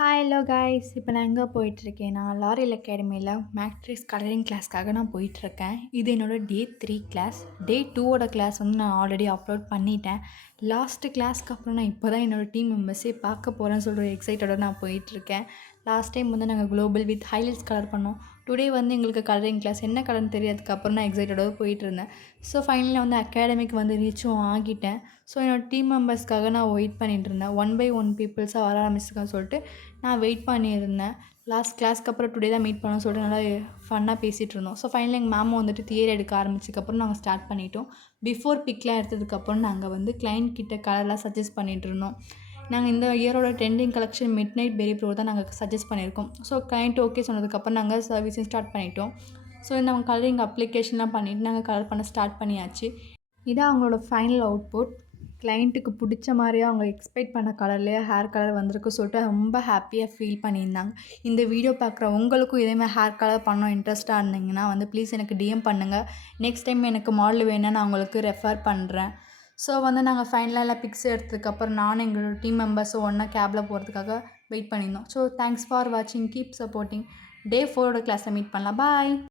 Hello guys, இப்போ நான் எங்கே போயிட்டுருக்கேன்னா லாரியல் அகாடமியில் மேட்ரிக்ஸ் கலரிங் கிளாஸ்க்காக நான் போயிட்டுருக்கேன். இது என்னோடய டே 3 கிளாஸ். டே 2 கிளாஸ் வந்து நான் ஆல்ரெடி அப்லோட் பண்ணிட்டேன். லாஸ்ட்டு கிளாஸ்க்கு அப்புறம் நான் இப்போ தான் என்னோடய டீம் மெம்பர்ஸே பார்க்க போகிறேன்னு சொல்கிற எக்ஸைட்டோட நான் போயிட்டுருக்கேன். லாஸ்ட் டைம் வந்து நாங்கள் குளோபல் வித் ஹைலைட்ஸ் கலர் பண்ணோம். டுடே வந்து எங்களுக்கு கலரிங் கிளாஸ் என்ன கலர்னு தெரியாததுக்கப்புறம் நான் எக்ஸைட்டோட போயிட்டுருந்தேன். ஸோ ஃபைனலாக வந்து அகாடமிக்கு வந்து ரீச்சும் ஆகிட்டேன். ஸோ என்னோடய டீம் மெம்பர்ஸ்க்காக நான் வெயிட் பண்ணிகிட்டு இருந்தேன். 1 by 1 பீப்புள்ஸாக வர ஆரம்பிச்சிருக்கான்னு சொல்லிட்டு நான் வெயிட் பண்ணியிருந்தேன். லாஸ்ட் கிளாஸ்க்கு அப்புறம் டுடே தான் மீட் பண்ணோம்னு சொல்லிட்டு நல்லா ஃபன்னாக பேசிகிட்டு இருந்தோம். ஸோ ஃபைனலி எங்கள் மேம் வந்துட்டு தியரி எடுக்க ஆரம்பிச்சதுக்கப்புறம் நாங்கள் ஸ்டார்ட் பண்ணிட்டோம். பிஃபோர் பிக்லாம் எடுத்ததுக்கப்புறம் நாங்கள் வந்து கிளைண்ட் கிட்ட கலர்லாம் சஜஸ்ட் பண்ணிகிட்டு இருந்தோம். நாங்கள் இந்த இயரோட ட்ரெண்டிங் கலெக்ஷன் மிட் நைட் பெரி ப்ரோ தான் நாங்கள் சஜஸ்ட் பண்ணியிருக்கோம். ஸோ கிளைண்ட் ஓகே சொன்னதுக்கப்புறம் நாங்கள் சர்வீஸையும் ஸ்டார்ட் பண்ணிட்டோம். ஸோ இந்த அவங்க கலரிங் அப்ளிகேஷன்லாம் பண்ணிவிட்டு நாங்கள் கலர் பண்ண ஸ்டார்ட் பண்ணியாச்சு. இதான் அவங்களோட ஃபைனல் அவுட்புட். கிளைண்ட்டுக்கு பிடிச்ச மாதிரியே அவங்க எக்ஸ்பெக்ட் பண்ண கலர்லேயே ஹேர் கலர் வந்திருக்கு சொல்லிட்டு ரொம்ப ஹாப்பியாக ஃபீல் பண்ணியிருந்தாங்க. இந்த வீடியோ பார்க்குற உங்களுக்கும் இதேமாதிரி ஹேர் கலர் பண்ண இன்ட்ரெஸ்ட்டாக இருந்தீங்கன்னா வந்து ப்ளீஸ் எனக்கு டிஎம் பண்ணுங்கள். நெக்ஸ்ட் டைம் எனக்கு மாடல் வேணும்னா நான் உங்களுக்கு ரெஃபர் பண்ணுறேன். ஸோ வந்து நாங்கள் ஃபைனலாக எல்லாம் பிக்ஸ் எடுத்ததுக்கப்புறம் நானும் எங்களோட டீம் மெம்பர்ஸும் ஒன்றா கேபில் போகிறதுக்காக வெயிட் பண்ணியிருந்தோம். ஸோ தேங்க்ஸ் ஃபார் வாட்சிங். Keep supporting. டே 4 கிளாஸை மீட் பண்ணலாம். பாய்.